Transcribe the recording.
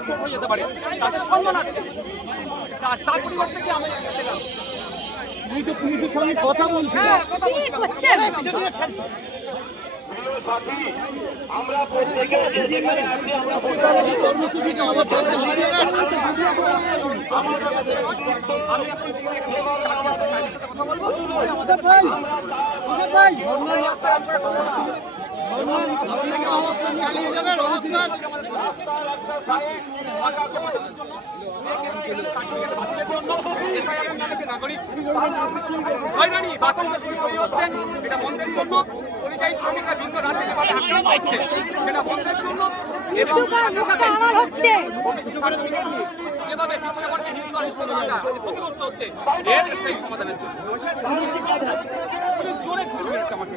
চোখ হয়ে যেতে পারে তাদের সম্মানার্থে তার পরিবর্তে কি আমি পেলাম তুমি তো পুলিশের সঙ্গে কথা বলছিলে হ্যাঁ কথা প্রিয় সাথী আমরা প্রত্যেকে যে যেখানে আছি আমরা কর্মসূচিকে অবস্থান চালিয়ে আমরা আপনাকে জোরে ঘুষ আমাকে